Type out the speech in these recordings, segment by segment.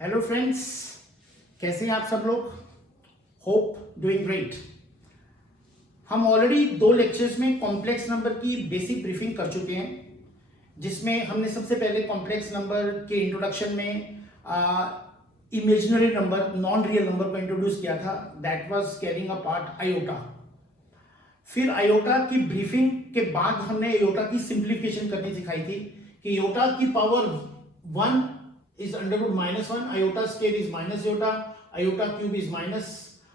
Hello friends, कैसे हैं आप सब लोग? Hope doing great. हम ऑलरेडी 2 लेक्चर्स में कॉम्प्लेक्स नंबर की बेसिक ब्रीफिंग कर चुके हैं, जिसमें हमने सबसे पहले कॉम्प्लेक्स नंबर के इंट्रोडक्शन में imaginary number, non real number को इंट्रोड्यूस किया था। That was carrying a part iota. फिर आयोटा की ब्रीफिंग के बाद हमने आयोटा की सिंप्लीफिकेशन करनी सिखाई थी कि आयोटा की power 1 is under root minus 1, iota square is minus iota, iota cube is minus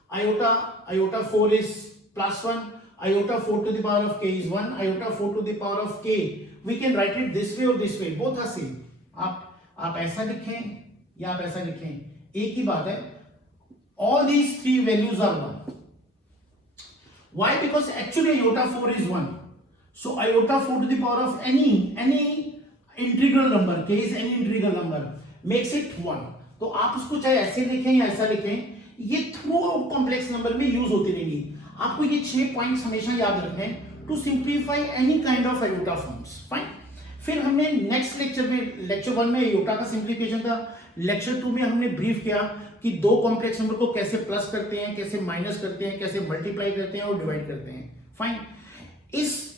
iota 4 is plus 1, iota 4 to the power of k is 1, iota 4 to the power of k. We can write it this way or this way, both are same. आप ऐसा लिखें या आप ऐसा लिखें, एक ही बात है. All these 3 values are 1. Why? Because actually iota 4 is 1. So iota 4 to the power of any integral number, k is any integral number, makes it 1. तो आप उसको चाहे ऐसे लिखें या ऐसा लिखें, ये थ्रू आउट कॉम्प्लेक्स नंबर में यूज होती रहेंगी. आपको ये 6 पॉइंट्स हमेशा याद रखने to simplify any kind of iota forms. Fine. फिर हमने नेक्स्ट लेक्चर में, लेक्चर 1 में आयोटा का सिंप्लीफिकेशन था. लेक्चर 2 में हमने ब्रीफ किया कि 2 कॉम्प्लेक्स नंबर को कैसे प्लस करते हैं, कैसे माइनस करते हैं, कैसे मल्टीप्लाई करते हैं और डिवाइड करते हैं. फाइन.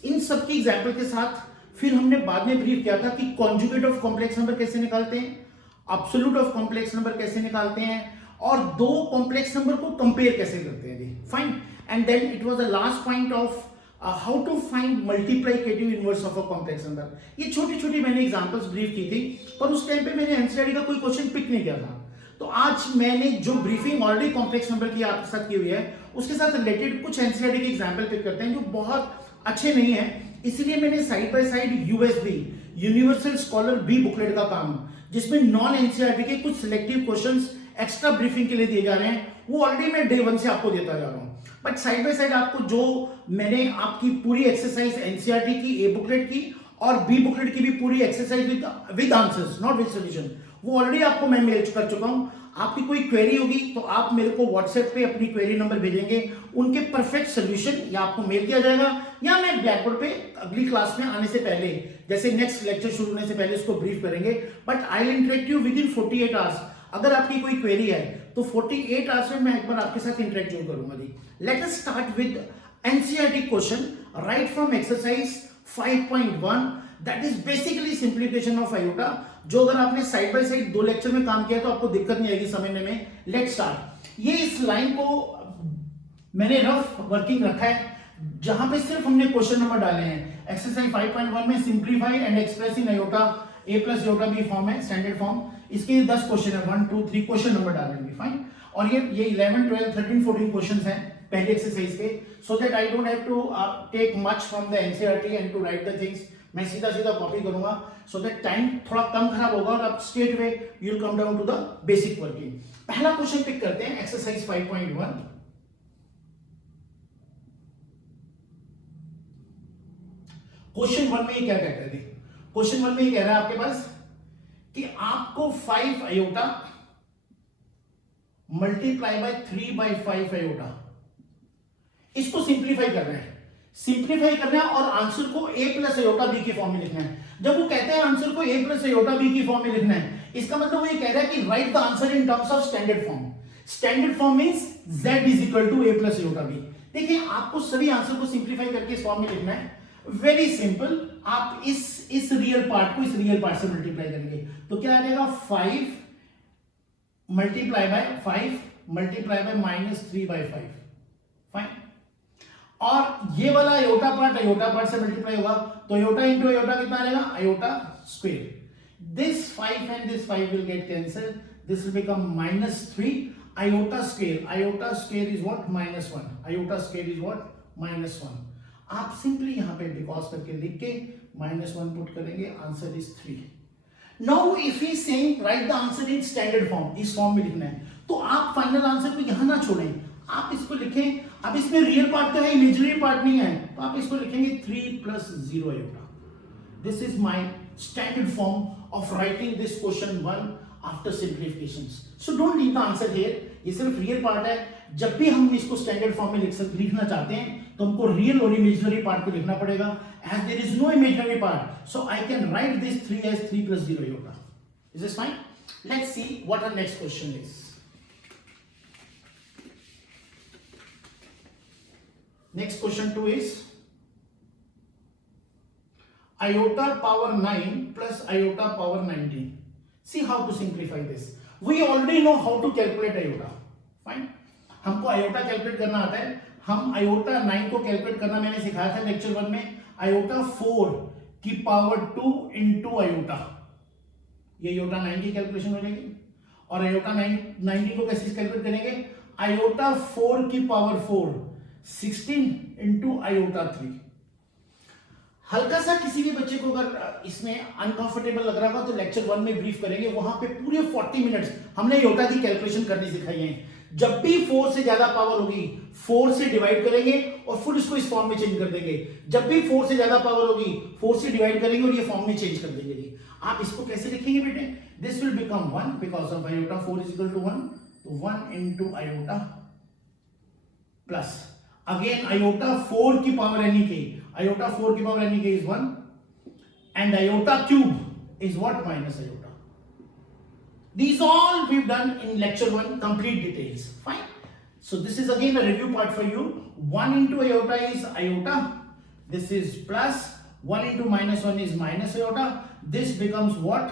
इन सब की एग्जाम्पल के साथ फिर हमने बाद में ब्रीफ किया था कि कॉन्जुगेट ऑफ कॉम्प्लेक्स नंबर कैसे निकालते हैं, एब्सोल्यूट ऑफ कॉम्प्लेक्स नंबर कैसे निकालते हैं और 2 कॉम्प्लेक्स नंबर को कंपेयर कैसे करते हैं. जी fine. And then it was the last point of how to find multiplicative inverse of a complex number. ये छोटी छोटी मैंने एग्जांपल्स ब्रीफ की थी, पर उस टाइम पे मैंने एनसीईआरटी का कोई क्वेश्चन पिक नहीं किया था. तो आज मैंने जो ब्रीफिंग ऑलरेडी कॉम्प्लेक्स नंबर की आपके साथ की हुई है, उसके साथ रिलेटेड कुछ एनसीईआरटी के एग्जांपल पिक करते हैं जो बहुत अच्छे नहीं है. इसलिए मैंने side by side USB, universal scholar B booklet का काम, जिसमें नॉन एनसीईआरटी के कुछ सिलेक्टिव क्वेश्चंस एक्स्ट्रा ब्रीफिंग के लिए दिए जा रहे हैं, वो ऑलरेडी मैं डे 1 से आपको देता जा रहा हूं. बट साइड बाय साइड आपको जो मैंने आपकी पूरी एक्सरसाइज एनसीईआरटी की ए बुकलेट की और बी बुकलेट की भी पूरी exercise with answers, not with solution, वो ऑलरेडी आपको मैं मेल कर चुका हूं. आपकी कोई क्वेरी होगी तो आप मेरे को व्हाट्सएप पे अपनी क्वेरी नंबर भेजेंगे, उनके परफेक्ट सोल्यूशन या आपको मेल किया जाएगा या मैं ब्लैक बोर्ड पे अगली क्लास में आने से पहले, जैसे नेक्स्ट लेक्चर शुरू होने से पहले उसको ब्रीफ करेंगे. But I will interact you with in 48 hours. अगर आपकी कोई क्वेरी है तो 48 आवर्स में मैं एक बार आपके साथ इंटरेक्ट जरूर करूंगा. जी let us start with NCERT question right from exercise 5.1. That is basically simplification of iota, जो अगर आपने साइड बाय साइड 2 लेक्चर में काम किया तो आपको दिक्कत नहीं आएगी समझने में. Let's start. ये इस लाइन को मैंने रफ वर्किंग रखा है, जहां पे सिर्फ हमने क्वेश्चन नंबर डाले हैं. एक्सरसाइज 5.1 में simplify and express in iota a plus iota B form है, स्टैंडर्ड फॉर्म. इसके 10 क्वेश्चन है, 1 2 3 क्वेश्चन नंबर डालेंगे. फाइन. और ये 11 12 13 14 क्वेश्चंस हैं पहले एक्सरसाइज के, so that I don't have to take much from the NCERT and to write the things. मैं सीधा सीधा कॉपी करूंगा, सो दैट टाइम थोड़ा कम खराब होगा और आप straight way you will come down to the basic working. पहला क्वेश्चन पिक करते हैं, एक्सरसाइज 5.1. क्वेश्चन 1 में ये क्या कहता है? क्वेश्चन 1 में ये कह रहा है आपके पास कि आपको 5 आयोटा मल्टीप्लाई बाय 3/5 आयोटा, इसको सिंप्लीफाई करना है. सिंप्लीफाई करना है और आंसर को a प्लस आयोटा बी के फॉर्म में लिखना है. जब वो कहते हैं आंसर को a प्लस आयोटा बी के फॉर्म में लिखना है, इसका मतलब वो ये कह रहा है कि write the answer in terms of standard form. Standard form means z is equal to a plus iota B. देखिए आपको सभी आंसर को सिंप्लीफाई करके इस फॉर्म में लिखना है. Very simple. आप इस रियल पार्ट को इस रियल पार्ट से मल्टीप्लाई करेंगे तो क्या आ जाएगा? 5 multiply by 5 multiply by -3/5. Fine. और ये वाला आयोटा पार्ट से मल्टीप्लाई होगा तो आयोटा इंटू आयोटा कितना आएगा? Iota square. This 5 and this 5 will get cancel. This will become -3 iota square. Iota square is what? -1. Iota square is what? -1. आप simply यहां पे बिकॉज करके लिख के -1 पुट करेंगे. Answer is 3. Now if he saying right the answer in standard form, इस form में लिखना है, तो आप फाइनल आंसर को यहां ना छोड़ें, आप इसको लिखें. अब इसमें रियल पार्ट तो है, इमेजिनरी पार्ट नहीं है, तो आप इसको लिखेंगे 3 + 0 iota. This is my standard form of writing this question 1 after simplifications. So don't leave the answer here. ये सिर्फ रियल पार्ट है. जब भी हम इसको स्टैंडर्ड फॉर्म में लिखना चाहते हैं तो हमको रियल और इमेजिनरी पार्ट को लिखना पड़ेगा. As there is no imaginary part, so I can write this 3 as 3 + 0 iota. Is this fine? Let's see what our next question is. Next question 2 is iota power 9 plus iota power 19. See how to simplify this. We already know how to calculate iota. Fine. हमको iota calculate करना आता है. हम iota 9 को calculate करना मैंने सिखाया था लेक्चर 1 में. iota 4 की पावर 2 इंटू iota. ये iota 9 की कैलकुलेशन हो जाएगी. और iota 19 को कैसे कैलकुलेट करेंगे? iota 4 की पावर 4 16 इंटू iota 3. हल्का सा किसी भी बच्चे को अगर इसमें अनकंफर्टेबल लग रहा होगा तो लेक्चर 1 में ब्रीफ करेंगे. वहां पे पूरे 40 मिनट्स हमने iota की कैलकुलेशन करनी सिखाई है. जब भी 4 से ज्यादा पावर होगी 4 से डिवाइड करेंगे और फिर इसको इस फॉर्म में चेंज कर देंगे. जब भी 4 से ज्यादा पावर होगी 4 से डिवाइड करेंगे और ये फॉर्म में चेंज कर देंगे. आप इसको कैसे लिखेंगे बेटे? This will become 1 because of iota 4 is equal to 1. तो 1 into iota plus again iota 4 की पावर any k. iota 4 की power any k is 1 and iota cube is what? Minus iota. These all we've done in lecture 1, complete details. Fine. So this is again a review part for you. 1 into iota is iota. This is plus. 1 into minus 1 is minus iota. This becomes what?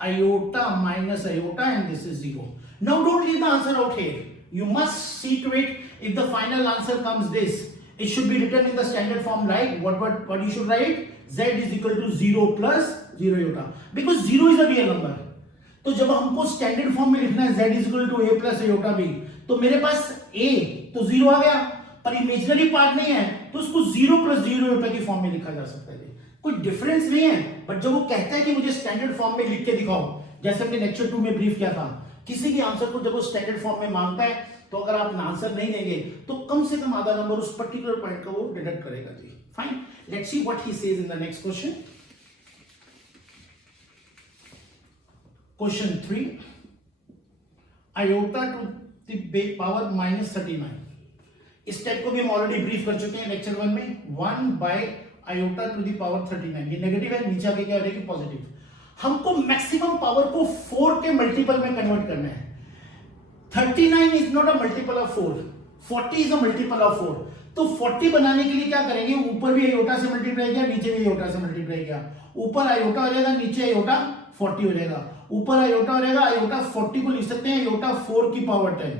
Iota minus iota, and this is 0. Now don't leave the answer out here. You must see to it. If the final answer comes this, it should be written in the standard form like what you should write? Z is equal to 0 plus 0 iota. Because 0 is a real number. तो जब हमको standard form में लिखना है z is equal to a plus iota b, तो मेरे पास a तो 0 आ गया, पर इमेजिनरी पार्ट नहीं है तो उसको 0 प्लस 0 आयोटा की फॉर्म में लिखा जा सकता है. कोई डिफरेंस नहीं है. बट जब वो कहता है कि मुझे स्टैंडर्ड फॉर्म में लिख के दिखाओ, जैसे हमने लेक्चर 2 में ब्रीफ किया था, किसी भी आंसर को जब वो स्टैंडर्ड फॉर्म में मांगता है तो अगर आप आंसर नहीं देंगे तो कम से कम आधा नंबर उस पर्टिकुलर पॉइंट का वो डिडक्ट करेगा जी. Fine. Let's see what he says in the next question. Question 3, iota to the power minus 39. इस टाइप को भी हम ऑलरेडी ब्रीफ कर चुके हैं लेक्चर 1 में. 1 by iota to the power 39. ये नेगेटिव है, नीचे आके क्या हो जाएगी? पॉजिटिव. हमको मैक्सिमम पावर को 4 के मल्टीपल में कन्वर्ट करना है. 39 is not a multiple of 4. 40 is a multiple of 4. तो 40 बनाने के लिए क्या करेंगे? ऊपर भी आयोटा से मल्टीप्लाई किया, नीचे भी आयोटा से मल्टीप्लाई किया. ऊपर आयोटा हो जाएगा, नीचे आयोटा 40 हो जाएगा. ऊपर आयोटा हो जाएगा, आयोटा 40 को लिख सकते हैं आयोटा 4 की पावर 10.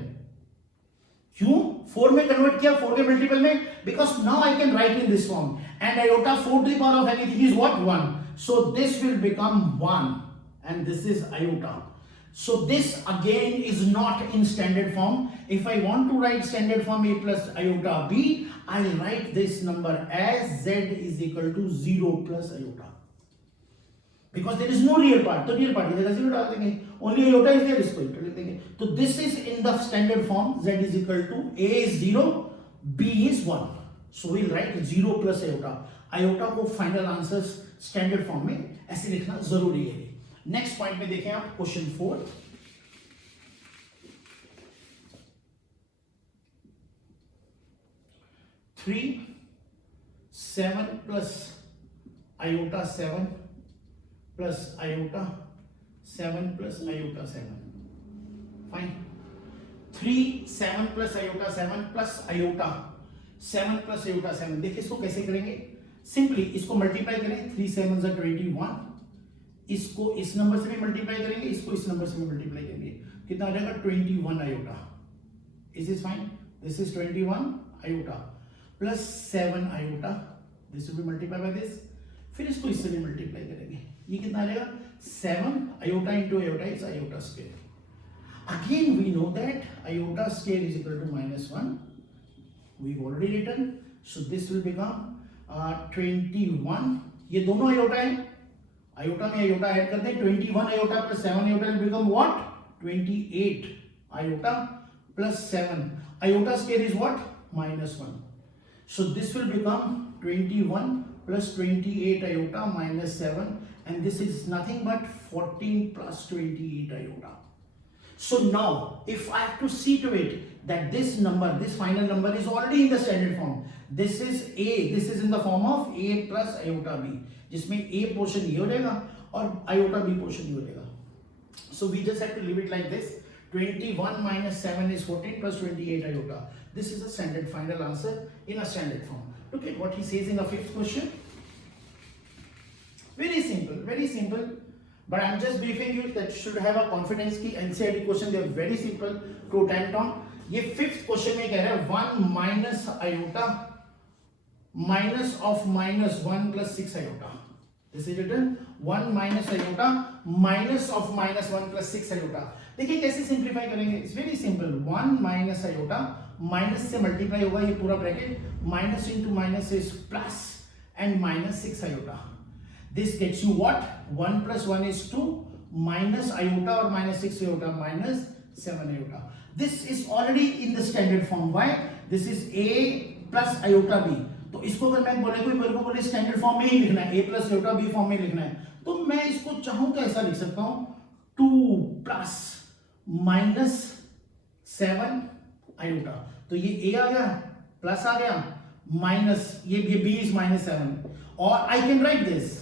क्यों 4 में कन्वर्ट किया? 4 के मल्टीपल में. Because now I can write in this form and iota 4 to the power of anything is what? 1. So this will become 1 and this is iota. So this again is not in standard form. If I want to write standard form a plus iota b, I'll write this number as z is equal to 0 plus iota. Because there is no real part. तो real part की जगह 0 डाल देंगे. Only iota is there, इसको लिख देंगे. तो this is in the standard form. Z is equal to a is 0, b is 1. So we'll write 0 plus iota. Iota को final answers standard form में ऐसे लिखना जरूरी है. नेक्स्ट पॉइंट में देखें आप question 4. 3 7 plus iota 7 plus iota 7 plus iota 7. Fine. 3 7 plus iota 7 plus iota 7 plus iota 7. देखिए इसको कैसे करेंगे? सिंपली इसको मल्टीप्लाई करें. 3 7 is 21. इसको इस नंबर से भी मल्टीप्लाई करेंगे, इसको इस नंबर से भी मल्टीप्लाई करेंगे. कितना आ जाएगा? 21 iota. Is is fine. This is 21 iota plus 7 iota. This will be multiply by this. फिर इसको इससे भी मल्टीप्लाई करेंगे. ये कितना आ जाएगा? 7 iota into iota is iota square. Again we know that iota square is equal to -1. We have already written. So this will become 21. ये दोनों आयोटा है. आयोटा में आयोटा ऐड करते हैं. 21 iota plus 7 iota will become what? 28 iota plus 7. Iota square is what? -1. So this will become 21 plus 28 iota minus 7, and this is nothing but 14 plus 28 iota. So now if I have to see to it that this number, this final number is already in the standard form. This is a, this is in the form of a plus iota b, जिसमें a portion ये हो जाएगा और iota b portion ये हो जाएगा. So we just have to leave it like this. 21 minus 7 is 14 plus 28 iota. This is a standard final answer in a standard form. Look at what he says in the fifth question. Very simple, very simple. But I'm just briefing you that you should have a confidence की NCERT question, they are very simple to attempt on. ये fifth question में कह रहा है 1 minus iota minus of minus 1 plus 6 iota. This is written 1 minus iota minus of minus 1 plus 6 iota. देखिए कैसे simplify करेंगे. It's very simple. 1 minus iota minus से multiply होगा ये पूरा bracket, minus into minus is plus and minus 6 iota. This gets you what? 1 plus 1 is 2 minus iota और minus 6 iota minus 7 iota. This is already in the standard form. Why? This is a plus iota b. तो इसको अगर मैं बोले कोई मेरे को बोले स्टैंडर्ड फॉर्म में ही लिखना है, a plus iota b form में लिखना है, तो मैं इसको चाहूं तो ऐसा लिख सकता हूं 2 प्लस माइनस 7 आयोटा. तो ये a आ गया, प्लस आ गया, माइनस ये b इज माइनस 7. और I can write this,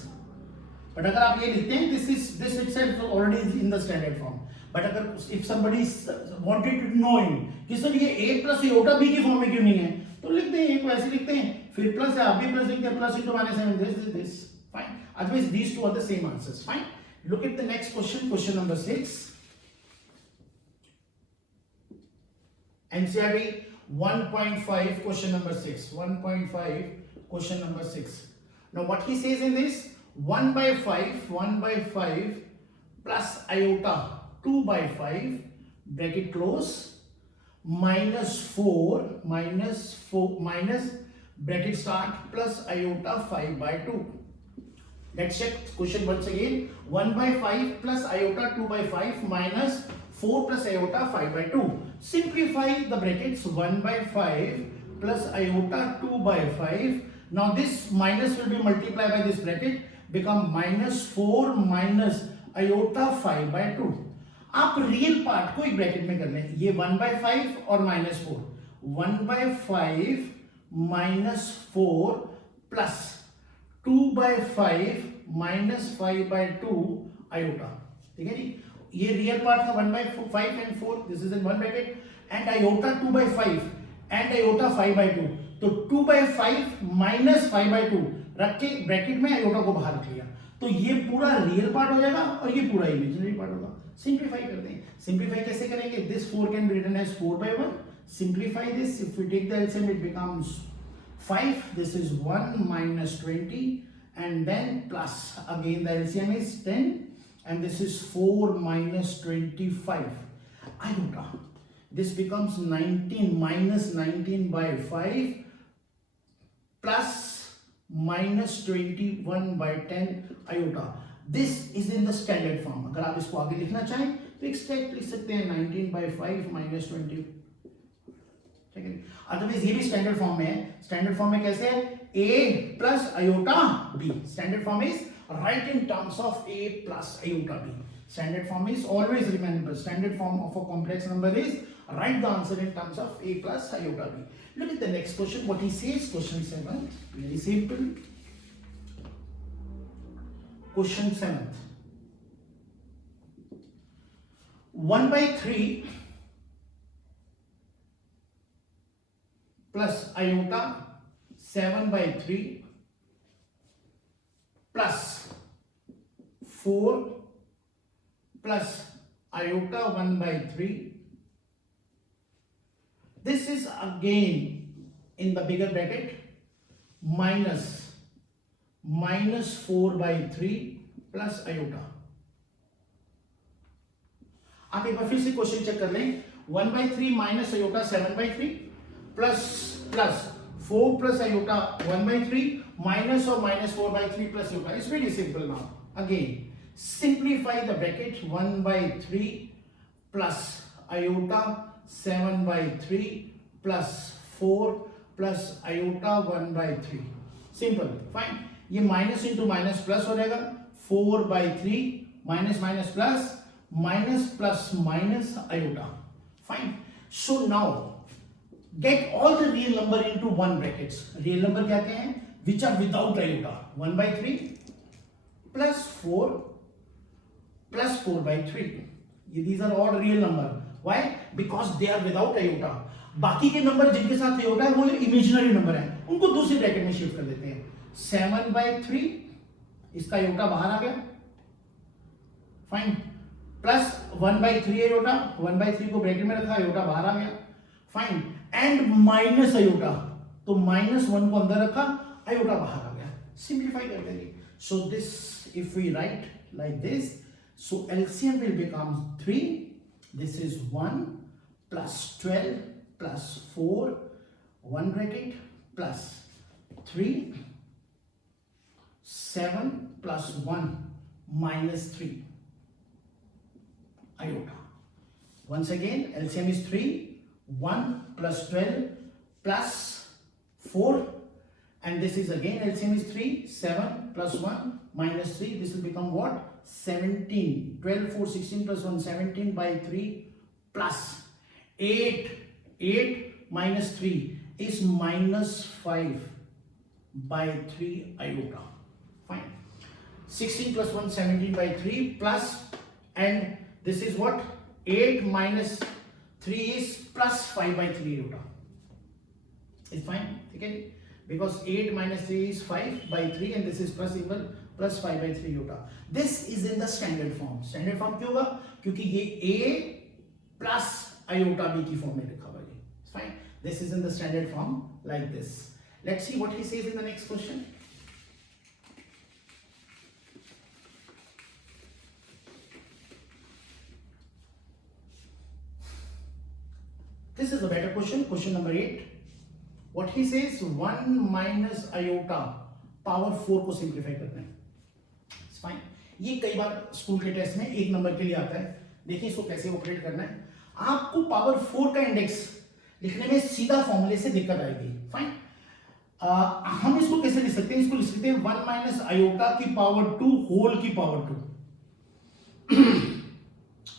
but अगर आप ये लिखते हैं this itself already in the standard form. But अगर if somebody wanted to knowing कि सर ये a प्लस आयोटा b की फॉर्म में क्यों नहीं है, तो लिखते हैं, एक ऐसे लिखते हैं, फिर प्लस है, आप भी प्लस लिखते हैं, plus into minus 7 this fine. Otherwise these two are the same answers. Fine. Look at the next question, question number 6. NCERT 1.5 question number 6. 1.5 question number 6. Now what he says in this, 1 by 5 plus iota 2 by 5 bracket close minus 4 minus bracket start plus iota 5 by 2. Let's check question once again. 1 by 5 plus iota 2 by 5 minus 4 plus iota 5 by 2. Simplify the brackets. 1 by 5 plus iota 2 by 5. Now this minus will be multiplied by this bracket, become minus 4 minus iota 5 by 2. आप real part को एक bracket में कर लें. ये 1 by 5 और minus 4. 1 by 5 minus 4 plus 2 by 5 minus 5 by 2 iota. ठीक है जी. ये रियल पार्ट था 1 by 5 and 4. This is in one bracket. And iota 2 by 5 and iota 5 by 2. तो 2 by 5 माइनस 5 by 2 रख के ब्रैकेट में आयोटा को बाहर रख लिया. तो ये पूरा रियल पार्ट हो जाएगा और ये पूरा इमेजिनरी पार्ट होगा. सिंप्लीफाई करते हैं. सिंप्लीफाई कैसे करेंगे? This 4 can be written as 4 by 1. Simplify this. If we take the LCM it becomes 5. This is 1 minus 20 and then plus again the LCM is 10. And this is 4 minus 25 iota. This becomes 19 minus 19 by 5 plus minus 21 by 10 iota. This is in the standard form. अगर आप इसको आगे लिखना चाहें तो एक step लिख सकते हैं 19 by 5 minus 20. ठीक है. अदरवाइज ये भी स्टैंडर्ड फॉर्म में है. स्टैंडर्ड फॉर्म में कैसे है? a plus iota b. Standard form is write in terms of a plus iota b. Standard form is always remember. Standard form of a complex number is write the answer in terms of a plus iota b. Look at the next question. What he says, question 7. Very simple. Question 7. 1 by 3 plus iota 7 by 3 plus 4 plus iota 1 by 3. This is again in the bigger bracket minus 4 by 3 plus iota. आप एक बार फिर से question check कर लें. 1 by 3 minus iota 7 by 3 plus 4 plus iota 1 by 3 minus or minus 4 by 3 plus iota. It's very simple now. Again, simplify the bracket. 1 by 3 plus iota 7 by 3 plus 4 plus iota 1 by 3. Simple. Fine. ये minus into minus plus हो जाएगा. 4 by 3 minus minus plus minus plus minus iota. Fine. So now get all the real number into one brackets. Real number क्या क्या हैं? Which are without iota. 1 by 3 plus 4 plus 4 by 3. These are all real number. Why? Because they are without iota. बाकी के number जिनके साथ iota है वो imaginary number है, उनको दूसरी ब्रैकेट में शिफ्ट कर देते हैं. 7 by 3, इसका iota बाहर आ गया. Fine. Plus 1 by 3 iota, 1 by 3 को ब्रैकेट में रखा, iota बाहर आ गया. फाइन. एंड माइनस iota, तो -1 को अंदर रखा, iota बाहर आ गया. सिंप्लीफाई कर देंगे. So this, if we write like this, so LCM will become 3. This is 1 plus 12 plus 4, 1 bracket, plus 3, 7 plus 1 minus 3 iota. Once again, LCM is 3, 1 plus 12 plus 4, and this is again LCM is 3, 7 plus 1 minus 3. This will become what? 17. 12, 4, 16 plus 1, 17 by 3 plus 8. 8 minus 3 is minus 5 by 3 iota. Fine. 16 plus 1, 17 by 3 plus, and this is what? 8 minus 3 is plus 5 by 3 iota. It's fine. Okay? Because 8 minus 3 is 5 by 3, and this is plus equal plus 5 by 3 iota. This is in the standard form. Standard form क्यों होगा? क्योंकि ये a plus iota b की form में लिखा हुआ है. Fine. This is in the standard form like this. Let's see what he says in the next question. This is a better question. Question number 8. What he says, 1 minus iota power 4 को simplify करना है. Fine. ये कई बार school के test में 1 number के लिए आता है. देखिए इसको कैसे ऑपरेट करना है. आपको पावर 4 का इंडेक्स लिखने में सीधा फॉर्मूले से दिक्कत आएगी. फाइन. हम इसको कैसे लिख सकते हैं? इसको लिख सकते हैं 1 माइनस आयोटा की पावर 2 होल की पावर 2.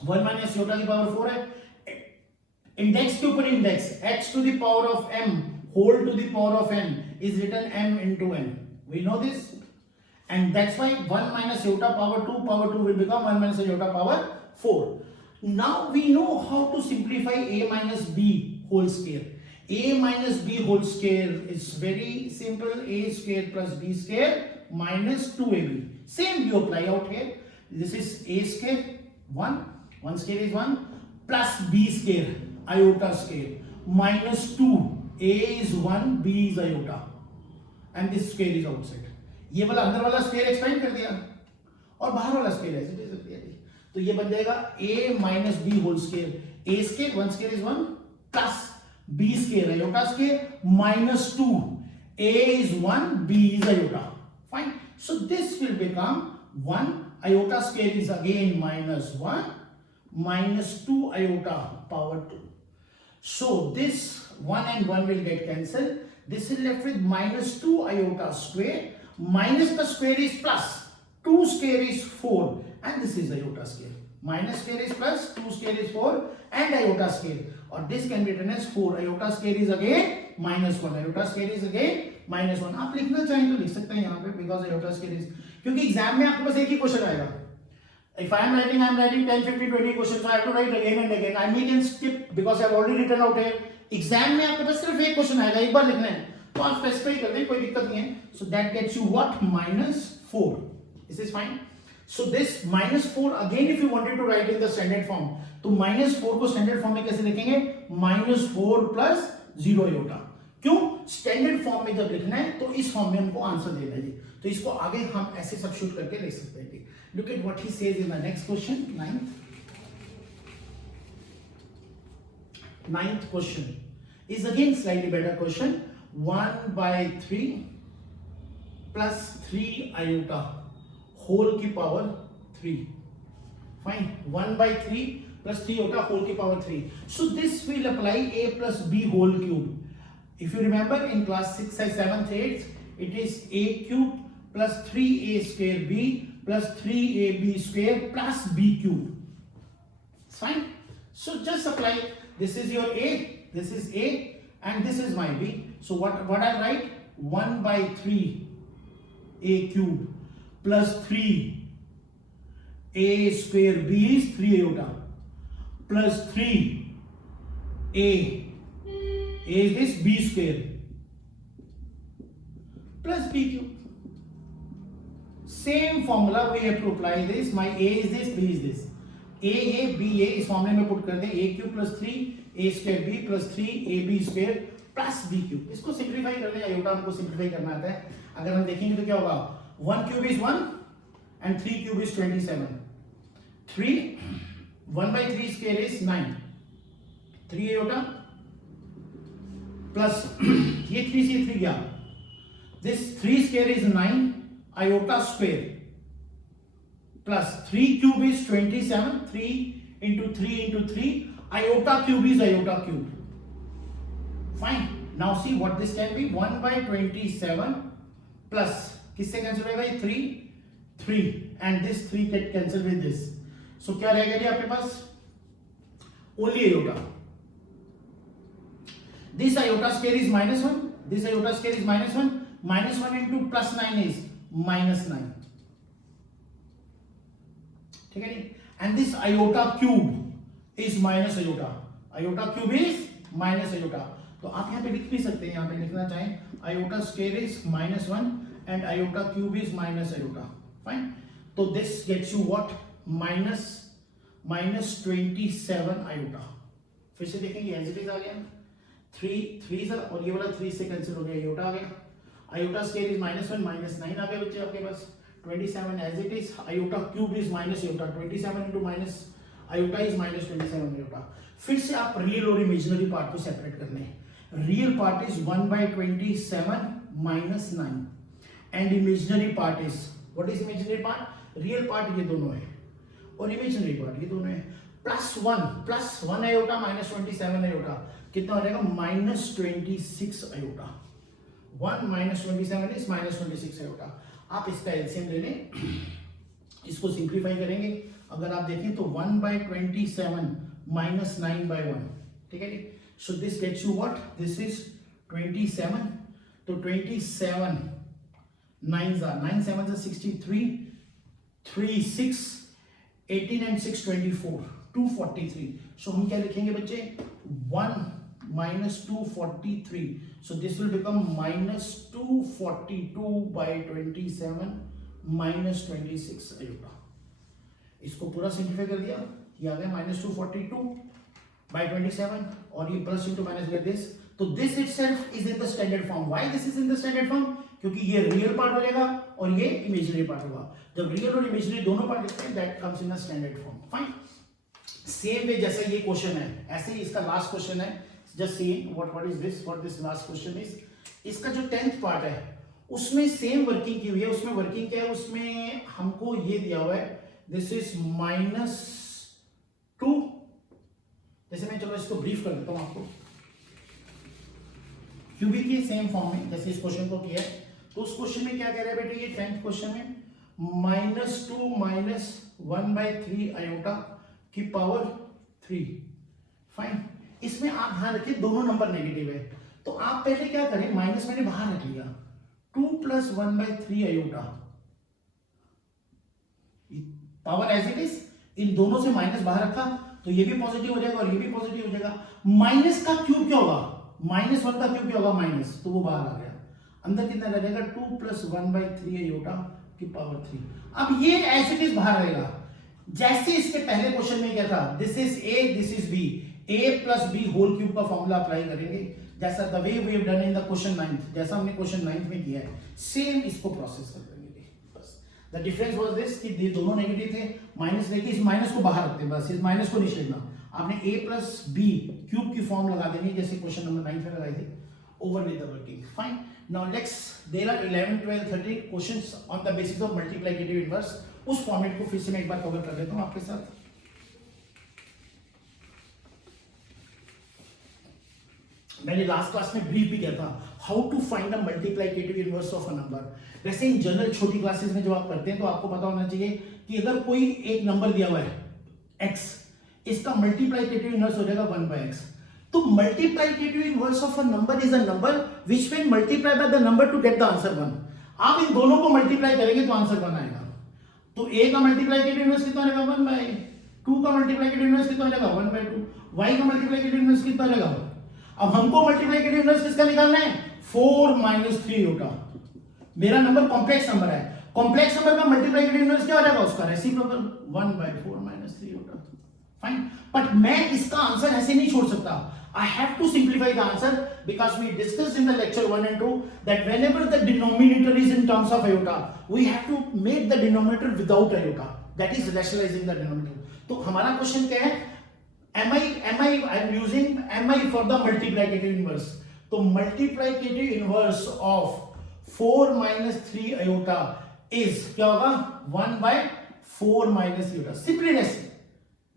1 माइनस आयोटा की पावर 4 है. इंडेक्स के ऊपर index h to the power of m whole to the power of n is written m into n. We know this, and that's why 1 minus iota power 2 will become 1 minus iota power 4. Now we know how to simplify a minus b whole square. A minus b whole square is very simple. A square plus b square minus 2ab. Same you apply out here. This is a square 1 square is 1 plus b square iota square minus 2. A is 1, b is iota, and this square is outside. ये वाला अंदर वाला square expand कर दिया और बाहर वाला square ऐसे दे सकते हैं. तो ये बन जाएगा a minus B whole square. a square 1 square is 1 plus b square iota square minus 2. a is 1, b is iota. Fine. So this will become 1 iota square is again minus 1 minus 2 iota power 2. So this 1 and 1 will get cancelled. This is left with minus 2 iota square. Minus the square is plus. 2 square is 4. And this is iota square. Minus square is plus. 2 square is 4. And iota square. Or this can be written as 4. Iota square is again minus 1. Iota square is again minus 1. आप लिखना चाहें तो लिख सकते हैं यहाँ पे. Because iota square is. क्योंकि एग्जाम में आपके पास एक ही क्वेश्चन आएगा. If I am writing 10, 15, 20 questions, so I have to write again and again. I may can skip because I have already written out here. Exam में आपके पास सिर्फ एक question आएगा, एक बार लिखना है, तो आप स्पेसिफाई कर दें, कोई दिक्कत नहीं है. So that gets you what? -4. This is fine. So this -4 again if you wanted to write in the standard form, तो -4 को स्टैंडर्ड फॉर्म में कैसे लिखेंगे? -4 प्लस 0 आयोटा. क्यों? स्टैंडर्ड फॉर्म में जब लिखना है तो इस फॉर्म में हमको आंसर देना है. तो इसको आगे हम ऐसे सब्स्टिट्यूट करके लिख सकते हैं. Look at what he says in the next question. Ninth question is again slightly better question. 1 by 3 plus 3 iota whole की power 3. Fine. 1 by 3 plus 3 iota whole की power 3. So this will apply a plus b whole cube. If you remember in class 6, 7th, 8th, it is a cube plus 3a square b plus 3ab square plus b cube. Fine. So just apply. This is your a, this is a, and this is my b. So what I write? 1 by 3 a cube plus 3 a square b is 3 iota plus 3 a is this b square plus b cube. Same formula we have to apply this. My a is this, b is this. a b a इस फॉर्मूले में put कर दें a cube plus 3 a square b plus 3 a b square plus b cube. इसको simplify कर दें. Iota हमको simplify करना आता है. अगर हम देखेंगे तो क्या होगा, 1 cube is 1 and 3 cube is 27. 1 by 3 square is 9. 3 iota plus ये 3 से 3 गया. This 3 square is 9 iota square plus 3 cube is 27. 3 into 3 into 3 iota cube is iota cube. Fine. Now see what this can be. 1 by 27 plus किससे cancel होगा ये 3 and this 3 get cancel with this. So क्या रहेगा जी आपके पास, only iota. This iota square is -1. This iota square is -1. -1 into +9 is -9. ठीक है जी. And this iota cube is minus iota. Iota cube is minus iota. तो आप यहाँ पे लिख भी सकते हैं, यहाँ पे लिखना चाहें iota square is -1 and iota cube is minus iota. Fine. So this gets you what, minus 27 iota. फिर से देखेंगे एज इट इज आ गया 3 सर, और ये वाला 3 से कैंसिल हो गया, iota आ गया. iota square is -1 -9 आ गया बच्चे आपके पास. 27 as it is. iota cube is minus iota. 27 into minus iota is minus 27 iota. फिर से आप रियल और इमेजिनरी पार्ट को सेपरेट करने हैं. Real part is 1 by 27 minus 9 and imaginary part is, what is imaginary part? Real part ये दोनों है और इमेजिनरी पार्ट ये दोनों है. +1 iota minus 27 iota कितना हो जाएगा, -26 iota. 1 minus 27 is -26 iota. आप इसका एलसीएम ले लें, इसको सिंप्लीफाई करेंगे. अगर आप देखें तो 1 by 27 minus 9 by 1. ठीक है जी. So this gets you what, this is 27. तो 27 9s are 9 7s are 63, 3 6 18 and 6 24, 243. So हम क्या लिखेंगे बच्चे, 1 minus 243. So this will become minus 242 by 27 minus 26 iota. इसको पूरा सिंप्लीफाई कर दिया, ये आ गया minus 242 by 27 और ये प्लस इंटू माइनस कर दिस. तो this itself is in the standard form. Why this is in the standard form? क्योंकि ये रियल पार्ट हो जाएगा और ये इमेजिनरी पार्ट होगा. जब रियल और इमेजिनरी दोनों पार्ट लिखते हैं that comes in the standard form. Fine. Same way जैसा ये क्वेश्चन है ऐसे ही इसका लास्ट क्वेश्चन है. Just see what is this, what this last question is. इसका जो 10th पार्ट है उसमें सेम वर्किंग की हुई है. उसमें वर्किंग क्या है, उसमें हमको ये दिया हुआ है दिस इज -2. जैसे मैं चलो इसको ब्रीफ कर देता हूं आपको. क्यूबिक के सेम फॉर्म में जैसे इस क्वेश्चन को किया है. तो उस क्वेश्चन में क्या कह रहा है बेटे, ये 10th क्वेश्चन में -2 minus 1 by 3 iota की पावर 3. फाइन. इसमें आप ध्यान रखिए दोनों नंबर नेगेटिव है. तो आप पहले क्या करें, माइनस मैंने बाहर रख लिया, 2 plus 1 by 3 iota power as it is. इन दोनों से माइनस बाहर रखा तो ये भी पॉजिटिव हो जाएगा और ये भी पॉजिटिव हो जाएगा. माइनस का क्यूब क्या होगा, -1 का क्यूब क्या होगा माइनस, तो वो बाहर आ गया. अंदर कितना रह जाएगा, 2 plus 1 by 3 iota की पावर 3. अब ये एज इट इज बाहर रहेगा. जैसे इसके पहले क्वेश्चन में क्या था, this is A this is B, a plus b whole cube का फॉर्मूला अप्लाई करेंगे जैसा the way we have done in the question 9th, जैसा हमने क्वेश्चन 9th में किया है सेम इसको प्रोसेस कर देंगे. बस द डिफरेंस वाज दिस कि ये दोनों नेगेटिव थे. माइनस लेके इस माइनस को बाहर रखते हैं, बस इस माइनस को नहीं छेड़ना. आपने a plus b क्यूब की फॉर्म लगा देनी जैसे क्वेश्चन नंबर 9 में लगाई थी. Over with the working. Fine. Now let's, there are 11 12 13 questions on the basis of multiplicative inverse. उस फॉर्मेट को फिर से मैं एक बार कवर कर देता हूं आपके साथ. मैंने लास्ट क्लास में ब्रीफ भी किया था how to find a multiplicative inverse of a number. वैसे इन जनरल छोटी क्लासेस में जब आप करते हैं तो आपको पता होना चाहिए कि अगर कोई एक नंबर दिया हुआ है x, इसका मल्टीप्लिकेटिव इनवर्स हो जाएगा 1 by x. तो multiplicative inverse of a number is a number which when multiply by the number to get the answer 1. आप इन दोनों को मल्टीप्लाई करेंगे तो आंसर 1 आएगा. तो a का मल्टीप्लिकेटिव इनवर्स कितना रहेगा 1/2 का मल्टीप्लिकेटिव इनवर्स कितना रहेगा 1/2 y का मल्टीप्लिकेटिव इनवर्स कितना रहेगा। अब हमको मल्टीप्लिकेटिव इनवर्स किसका निकालना है 4 - 3 आयोटा। मेरा नंबर कॉम्प्लेक्स नंबर है, कॉम्प्लेक्स नंबर का मल्टीप्लिकेटिव इनवर्स क्या हो जाएगा उसका रेसिप्रोकल 1/4 - 3 आयोटा। फाइन, बट मैं इसका आंसर ऐसे नहीं छोड़ सकता। I have to simplify the answer because we discussed in the lecture 1 and 2 that whenever the denominator is in terms of iota, we have to make the denominator without iota. That is rationalizing the denominator. तो हमारा question क्या है, I am using mi for the multiplicative inverse. तो multiplicative inverse of 4 - 3 iota is क्या होगा 1/4 - 3 iota. Simply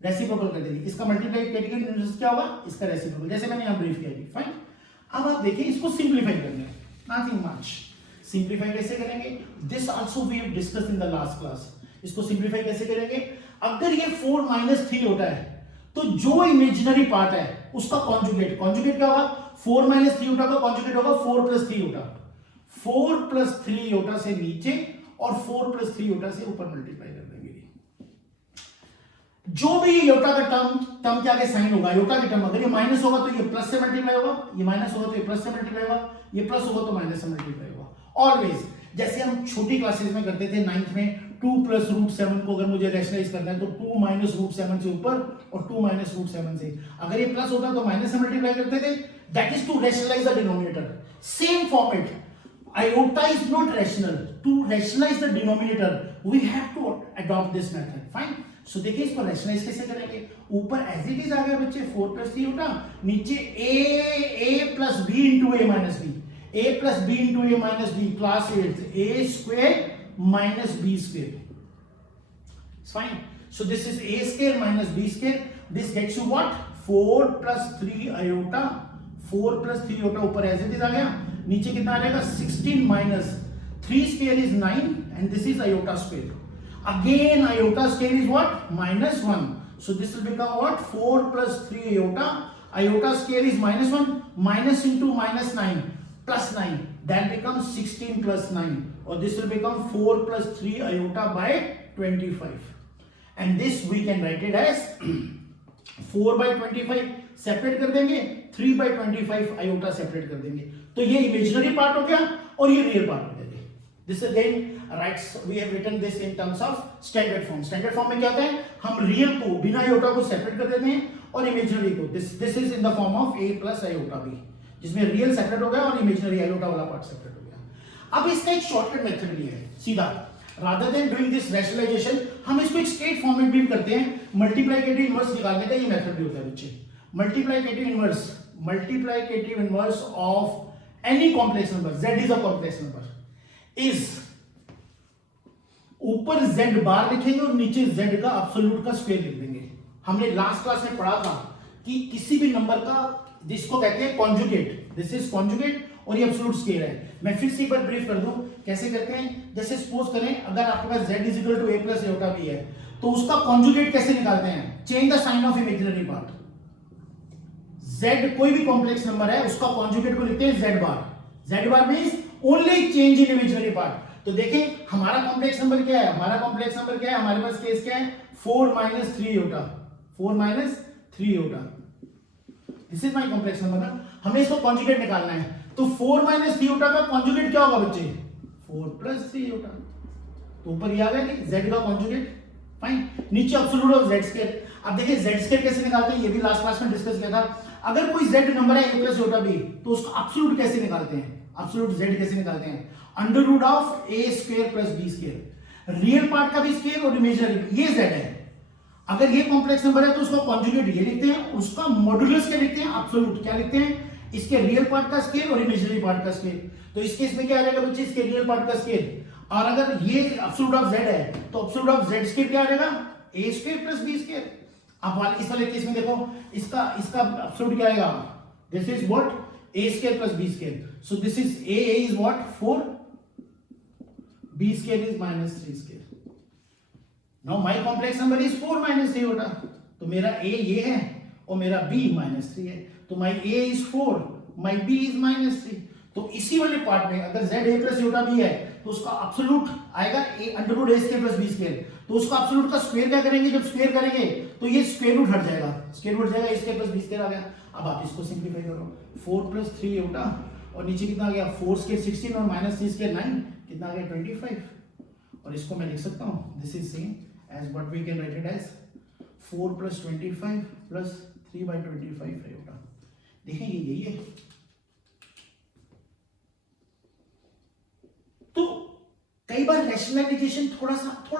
reciprocal कर देंगे। इसका मल्टीप्लिकेटिव इनवर्स क्या होगा इसका रेसिप्रोकल, जैसे मैंने यहां ब्रीफ किया। फाइन, अब आप देखिए इसको सिंपलीफाई करना है, नथिंग मच। सिंपलीफाई कैसे करेंगे, this also we have discussed in the last class. इसको सिंपलीफाई कैसे करेंगे, अगर ये 4 - 3 होता है तो जो इमेजिनरी पार्ट है उसका कॉन्जुगेट क्या होगा 4 - 3 होता का कॉन्जुगेट होगा 4 + 3 होता। 4 + 3 होता से नीचे और 4 + 3 होता से ऊपर मल्टीप्लाई कर देंगे। जो भी योटा का टर्म के आगे साइन होगा, योटा के टर्म अगर ये माइनस होगा तो ये प्लस से मल्टीप्लाई होगा, ये माइनस होगा तो ये प्लस से मल्टीप्लाई होगा, ये प्लस होगा तो माइनस से मल्टीप्लाई होगा। ऑलवेज जैसे हम छोटी क्लासेस में करते थे 9th में 2 + √7 को अगर मुझे रैशनलाइज करना है तो 2 - √7 से ऊपर और 2 - √7 से, अगर ये प्लस होता तो माइनस से मल्टीप्लाई करते थे। That is to rationalise the denominator. Same format, iota is not rational. To rationalize the denominator we have to adopt this method. Fine. So देखिए इसको रैशनलाइज कैसे करेंगे, ऊपर एज इट इज आ गया बच्चे 4 + 3 होता, नीचे a + b * a - b, a + b * a - b, class 8th a² - b²। Fine. So this is a² - b²। This gets you what 4 + 3 iota, 4 + 3 iota ऊपर एज इट इज आ गया, नीचे कितना आ जाएगा 16 - 3² is 9 and this is iota square. Again iota square is what -1. So this will become what 4 + 3 iota. Iota square is -1, minus into -9 + 9, that becomes 16 + 9, or this will become 4 + 3 iota by 25. And this we can write it as 4/25 separate कर देंगे, 3/25 iota separate कर देंगे। तो ये imaginary part हो गया और ये रियल पार्ट हो गया। This again writes we have written this in terms of standard form. Standard form में क्या होता है, हम रियल को बिना आयोटा को सेपरेट कर देते हैं और इमेजिनरी को this is in the form of a + iota b, जिसमें रियल सेपरेट हो गया और इमेजिनरी आयोटा वाला पार्ट सेपरेट हो गया। अब इसका एक शॉर्टकट मेथड भी है सीधा, rather than doing this rationalisation हम इसको एक स्ट्रेट फॉर्मेट भी करते हैं। मल्टीप्लिकेटिव इनवर्स निकालने का ये मेथड भी होता है बच्चे। Multiplicative inverse of any complex number, z is a complex number, is ऊपर z बार लिखेंगे और नीचे z का एब्सोल्यूट का स्क्वायर लिख देंगे। हमने लास्ट क्लास में पढ़ा था कि किसी भी नंबर का जिसको कहते हैं कॉन्जुगेट, दिस इज कॉन्जुगेट और ये एब्सोल्यूट स्क्वायर है। मैं फिर से एक बार ब्रीफ कर दूं कैसे करते हैं। जैसे सपोज करें अगर आपके पास z = a + iota b है तो उसका कॉन्जुगेट कैसे निकालते हैं, change the sign of imaginary part. z कोई भी कॉम्प्लेक्स नंबर है उसका कॉन्जुगेट को लिखते हैं z bar. z bar means only change in imaginary part. तो देखें हमारा कॉम्प्लेक्स नंबर क्या है, हमारा कॉम्प्लेक्स नंबर क्या है, हमारे पास केस क्या है 4 - 3 iota, 4 - 3 iota। This is my complex number ना, हमें इसको कॉन्जुगेट निकालना है। तो 4 - 3 iota का कॉन्जुगेट क्या होगा बच्चे 4 + 3 iota। तो ऊपर ये आ गया कि z का कॉन्जुगेट। फाइन, नीचे एब्सोल्यूट ऑफ z²। अब देखिए z² कैसे निकालते हैं, ये भी लास्ट क्लास में डिस्कस किया था। अगर कोई z नंबर है a + iota b तो उसका एब्सोल्यूट कैसे निकालते हैं, एब्सोल्यूट z कैसे निकालते हैं, √a² + b²। रियल पार्ट का भी स्क्वायर और इमेजिनरी, ये z है। अगर ये कॉम्प्लेक्स नंबर है तो उसका कॉन्जुगेट ये लिखते हैं, उसका मॉड्यूलस क्या लिखते हैं, एब्सोल्यूट क्या लिखते हैं, इसके रियल पार्ट का स्क्वायर और इमेजिनरी पार्ट का स्क्वायर। तो इस केस में क्या आ जाएगा बच्चे, इसके रियल पार्ट का स्क्वायर। और अगर ये एब्सोल्यूट ऑफ z है तो एब्सोल्यूट ऑफ z² क्या आ जाएगा a² + b²। अब इस वाले केस में देखो इसका एब्सोल्यूट क्या आएगा, this is what a² + b²। So this is a is what 4, b² is -3²। Now my complex number is 4 - 3 iota। तो मेरा a ये है और मेरा b -3 है। तो my a is 4, my b is -3। तो इसी वाले पार्ट में अगर z a + iota b है तो उसका एब्सोल्यूट आएगा अंडर रूट ए स्क्वायर प्लस बी स्क्वायर, तो उसका एब्सोल्यूट का स्क्वायर क्या करेंगे, जब स्क्वायर करेंगे तो ये स्क्वायर रूट हट जाएगा, स्क्वायर रूट जाएगा, ए स्क्वायर प्लस बी स्क्वायर आ गया। अब आप इसको सिंप्लीफाई करो, 4 + 3 होता और नीचे कितना आ गया 4 स्क्वायर 16 और माइनस 3 स्क्वायर 9, कितना आ गया 25। और इसको मैं लिख सकता हूँ this is same as what we can write it as 4 + 25 + 3/25 iota. देखें ये यही है। तो कई बार रैशनलाइजेशन थोड़ा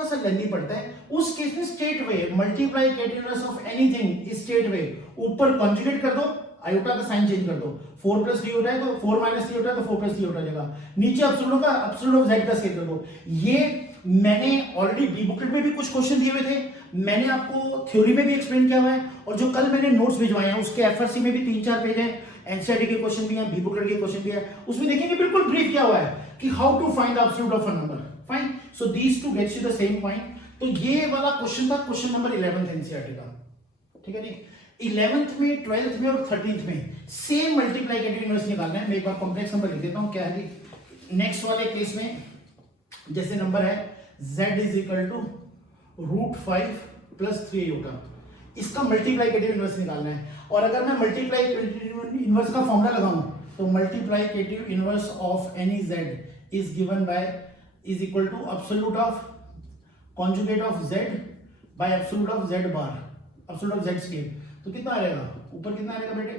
सा लेंदी पड़ता है, उस केस में straight way multiplicative inverse of anything is straight way, ऊपर कॉन्जुगेट कर दो, आयोटा का साइन चेंज कर दो, 4 + 3 होता है तो 4 - 3 होता है तो 4 + 3 होता जाएगा, नीचे एब्सोल्यूट ऑफ z का स्केल कर दो। ये मैंने ऑलरेडी बी बुकलेट में भी कुछ क्वेश्चन दिए हुए थे, मैंने आपको थ्योरी में भी एक्सप्लेन किया हुआ है, और जो कल मैंने नोट्स भिजवाए हैं उसके एफआरसी में भी 3-4 पेज है, एनसीईआरटी के क्वेश्चन भी हैं, बी बुकलेट के क्वेश्चन भी है, उसमें देखेंगे बिल्कुल ब्रीफ किया हुआ है कि how to find the absolute of a number. Fine, so these two gets you the same point. तो ये वाला क्वेश्चन था क्वेश्चन नंबर 11 एनसीईआरटी का, ठीक है नहीं। 11th में 12th में और 13th में सेम मल्टीप्लिकेटिव इनवर्स निकालना है। मैं एक बार कॉम्प्लेक्स नंबर लिख देता हूं, क्या है कि नेक्स्ट वाले केस में जैसे नंबर है z = √5 + 3 आयोटा, इसका मल्टीप्लिकेटिव इनवर्स निकालना है। और अगर मैं मल्टीप्लिकेटिव इनवर्स का फॉर्मूला लगाऊं तो multiplicative inverse of any z is given by is equal to absolute of conjugate of z by absolute of z bar, absolute of z square. तो कितना आ जाएगा, ऊपर कितना आ जाएगा बेटे,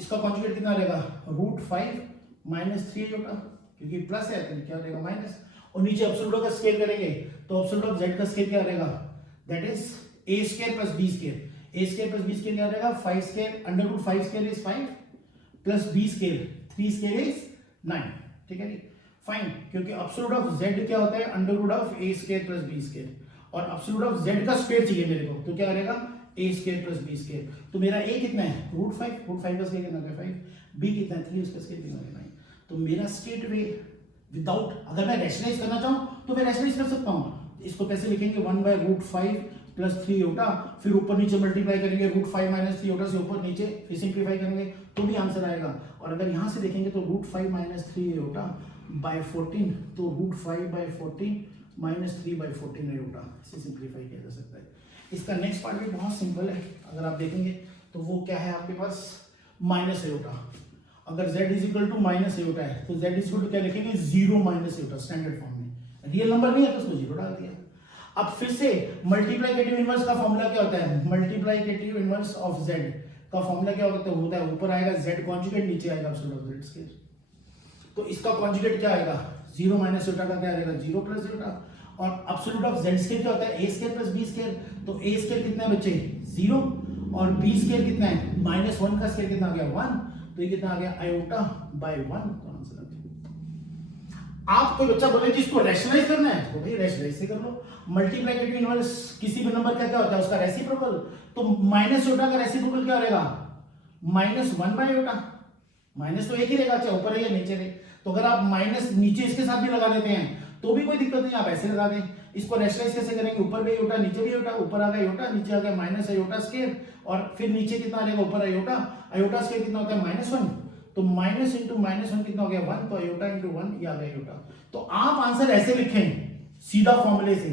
इसका कॉन्जुगेट कितना आ जाएगा √5 - 3 आयोटा, क्योंकि प्लस है तो क्या आ जाएगा माइनस, और नीचे एब्सोल्यूट का स्केल करेंगे तो एब्सोल्यूट ऑफ z का स्केल क्या आ जाएगा, that is a square plus b square, a square plus b square क्या आ जाएगा 5 square, √5 square is 5 plus b square 3 square is 9, ठीक है जी। फाइन, क्योंकि एब्सोल्यूट ऑफ z क्या होता है √a square plus b square, और एब्सोल्यूट ऑफ z का स्क्वायर चाहिए मेरे को, तो क्या आ जाएगा a square plus b square. तो मेरा a कितना है √5 का स्क्वायर कितना है 5, b कितना है 3, उसका स्क्वायर कितना है 9। तो मेरा स्ट्रेट वे विदाउट, अगर मैं रैशनलाइज करना चाहूं तो मैं रैशनलाइज कर सकता हूं। इसको कैसे लिखेंगे 1/√5 + 3 आयोटा, फिर ऊपर नीचे मल्टीप्लाई करेंगे √5 - 3 आयोटा से ऊपर नीचे, फिर सिंप्लीफाई करेंगे तो भी आंसर आएगा। और अगर यहां से देखेंगे तो √5 - 3 आयोटा बाय 14, तो √5/14 - 3/14 आयोटा से सिंप्लीफाई किया जा सकता है। इसका नेक्स्ट पार्ट भी बहुत सिंपल है, अगर आप देखेंगे तो वो क्या है आपके पास माइनस आयोटा। अगर z = माइनस आयोटा है तो z = क्या लिखेंगे 0 - आयोटा, स्टैंडर्ड फॉर्म में, रियल नंबर नहीं है तो उसको 0 डाल दिया। अब फिर से मल्टीप्लिकेटिव इनवर्स का फॉर्मूला क्या होता है, मल्टीप्लिकेटिव इनवर्स ऑफ z का फॉर्मूला क्या होता है, ऊपर आएगा z कॉन्जुगेट, नीचे आएगा एब्सोल्यूट ऑफ z स्क्वायर। तो इसका कॉन्जुगेट क्या आएगा 0 - आयोटा का क्या आएगा 0 + आयोटा, और एब्सोल्यूट ऑफ z स्क्वायर क्या होता है a square plus b square, तो a स्क्वायर कितना है बच्चे 0, और b स्क्वायर कितना है -1 का स्क्वायर कितना आ गया 1, तो ये कितना आ गया आयोटा बाय 1, तो आंसर आ गया। आप कोई बच्चा बोले जिसको रैशनलाइज करना है तो भाई रैशनलाइज से कर लो। मल्टीप्लिकेटिव इनवर्स किसी भी नंबर का क्या होता है उसका रेसिप्रोकल, तो माइनस आयोटा का रेसिप्रोकल क्या रहेगा -1/आयोटा, माइनस तो एक ही रहेगा चाहे ऊपर है या नीचे रहे। तो अगर आप माइनस नीचे इसके साथ भी लगा देते हैं तो भी कोई दिक्कत नहीं, आप ऐसे लगा दें। इसको रैशनलाइज कैसे करेंगे, ऊपर भी आयोटा नीचे भी आयोटा, ऊपर आ गया आयोटा नीचे आ गया माइनस आयोटा स्क्वायर, और फिर नीचे कितना आ जाएगा ऊपर आयोटा, आयोटा स्क्वायर कितना होता है -1, तो माइनस इंटू -1 कितना हो गया 1, तो आयोटा इंटू 1 ये आ गया आयोटा। तो आप आंसर ऐसे लिखें सीधा फॉर्मूले से,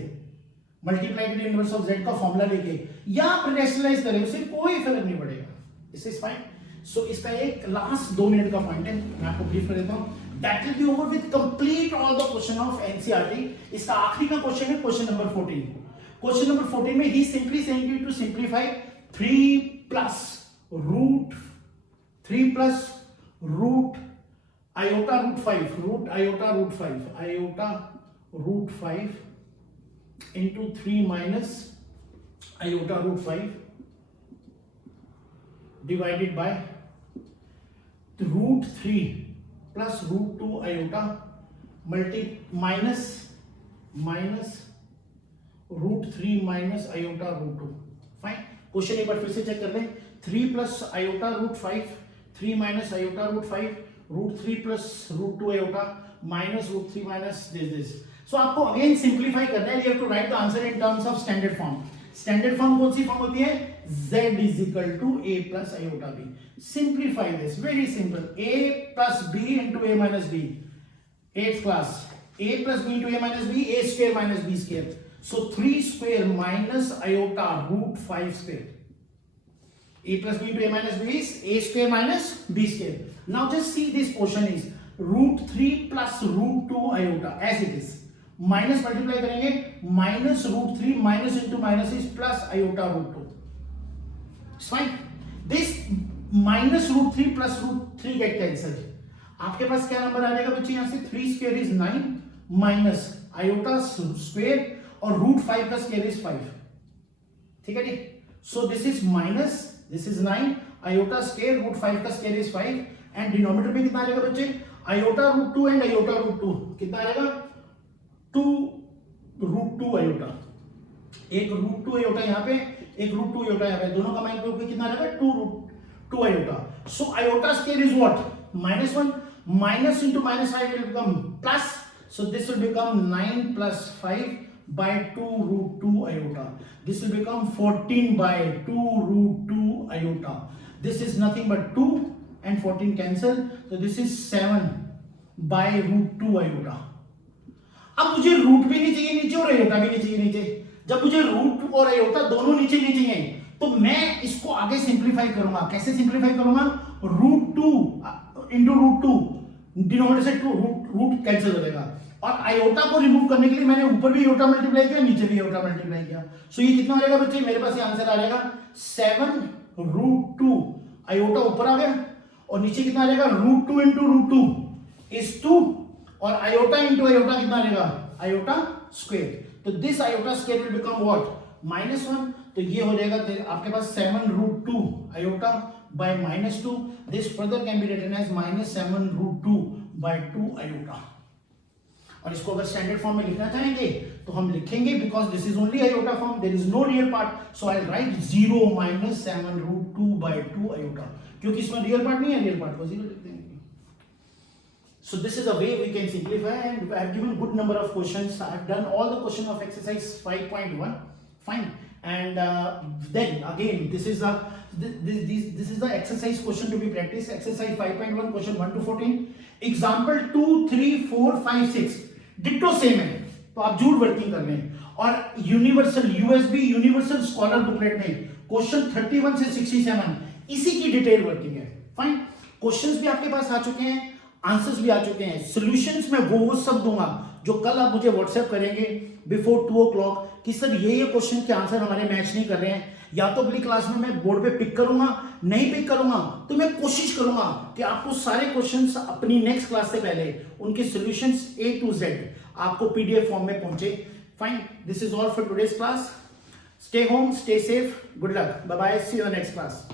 मल्टीप्लिकेटिव इनवर्स ऑफ z का फॉर्मूला लेके, या आप रैशनलाइज करें उससे कोई फर्क नहीं पड़ेगा, दिस इज फाइन। सो इसका एक लास्ट 2 मिनट का पॉइंट है, मैं आपको ब्रीफ कर देता हूं, that will be over with complete all the question of NCERT. इसका आखिरी का क्वेश्चन है क्वेश्चन नंबर 14। क्वेश्चन नंबर 14 में ही simply saying you to simplify 3 plus root iota root 5 into 3 minus iota root 5 divided by root 3 plus root 2 iota minus root 3 minus iota root 2। Fine, question एक बार फिर से check कर लें। 3 plus iota root 5, 3 minus iota root 5, root 3 plus root 2 iota minus root 3 minus this। So आपको again simplify करना है, you have to write the answer in terms of standard form। Standard form कौन सी form होती है, z is equal to a plus iota b। Simplify this, very simple, a plus b into a minus b। 8th class a plus b into a minus b, a square minus b square. So 3 square minus iota root 5 square. A plus b into a minus b is a square minus b square. Now just see this portion is root 3 plus root 2 iota as it is. Minus multiply करेंगे, minus root 3 minus into minus is plus iota root 2. It's fine. This minus root 3 plus root 3 get cancelled. आपके पास क्या number आ जाएगा बच्चे? यहाँ से 3 square is 9 minus iota square और root 5 का square is 5. ठीक है जी. So this is minus, this is 9 iota square root 5 का स्क्वायर इज 5 एंड डिनोमिनेटर में कितना आ जाएगा बच्चे? Iota root 2 and iota root 2 कितना आ जाएगा? 2 रूट 2 आयोटा. एक रूट 2 आयोटा यहाँ पे, एक रूट 2 आयोटा यहाँ पे, दोनों का माइनस पे कितना आ जाएगा? 2 root 2 iota. So iota square is what? -1. Minus into minus 5 will become plus. So this will become 9 plus 5 by 2 root 2 iota. This will become 14 by 2 root 2 iota. This is nothing but 2 and 14 cancel. So this is 7 by root 2 iota. अब मुझे root भी नहीं चाहिए नीचे और iota भी नहीं चाहिए नीचे. जब मुझे रूट और आयोटा दोनों नीचे नहीं चाहिए तो मैं इसको आगे सिंप्लीफाई करूंगा. कैसे सिंप्लीफाई करूंगा? रूट 2 इंटू रूट 2, डिनोमिनेटर से रूट कैंसिल हो जाएगा. और आयोटा को रिमूव करने के लिए मैंने ऊपर भी आयोटा मल्टीप्लाई किया, नीचे भी आयोटा मल्टीप्लाई किया. सो ये कितना हो जाएगा बच्चे? मेरे पास ये आंसर आ जाएगा 7 रूट 2. आयोटा ऊपर आ गया और नीचे कितना आ जाएगा? रूट 2 इंटू रूट 2 इज 2 और आयोटा इंटू आयोटा कितना आ जाएगा? Iota square. तो this iota square will become what? -1. तो ये हो जाएगा आपके पास 7 root 2 iota by -2. This further can be written as -7 root 2 by 2 iota. और इसको अगर स्टैंडर्ड फॉर्म में लिखना चाहेंगे तो हम लिखेंगे because this is only iota form, there is no real part, so I'll write 0 minus 7 root 2 by 2 iota. क्योंकि इसमें रियल पार्ट नहीं है, रियल पार्ट को 0 लिख देंगे. So this is a way we can simplify, and I have given good number of questions. I have done all the question of exercise 5.1. Fine. And then again this is the exercise question to be practiced. Exercise 5.1 question 1 to 14. Example 2, 3, 4, 5, 6 ditto same है. तो आप झूठ working कर रहे हैं. और universal USB universal scholar booklet में question 31 से 67 इसी की डिटेल वर्किंग है. फाइन. क्वेश्चंस भी आपके पास आ चुके हैं, आंसर्स भी आ चुके हैं. सॉल्यूशंस में वो सब दूंगा जो कल आप मुझे व्हाट्सएप करेंगे बिफोर 2 o'clock कि सर ये क्वेश्चन के आंसर हमारे मैच नहीं कर रहे हैं. या तो अगली क्लास में मैं बोर्ड पे पिक करूंगा, नहीं पिक करूंगा तो मैं कोशिश करूंगा कि आपको सारे क्वेश्चंस अपनी नेक्स्ट क्लास से पहले उनके सॉल्यूशंस A to Z आपको PDF फॉर्म में पहुंचे. Fine. This is all for today's class. Stay home, stay safe, good luck, bye bye, see you in next class.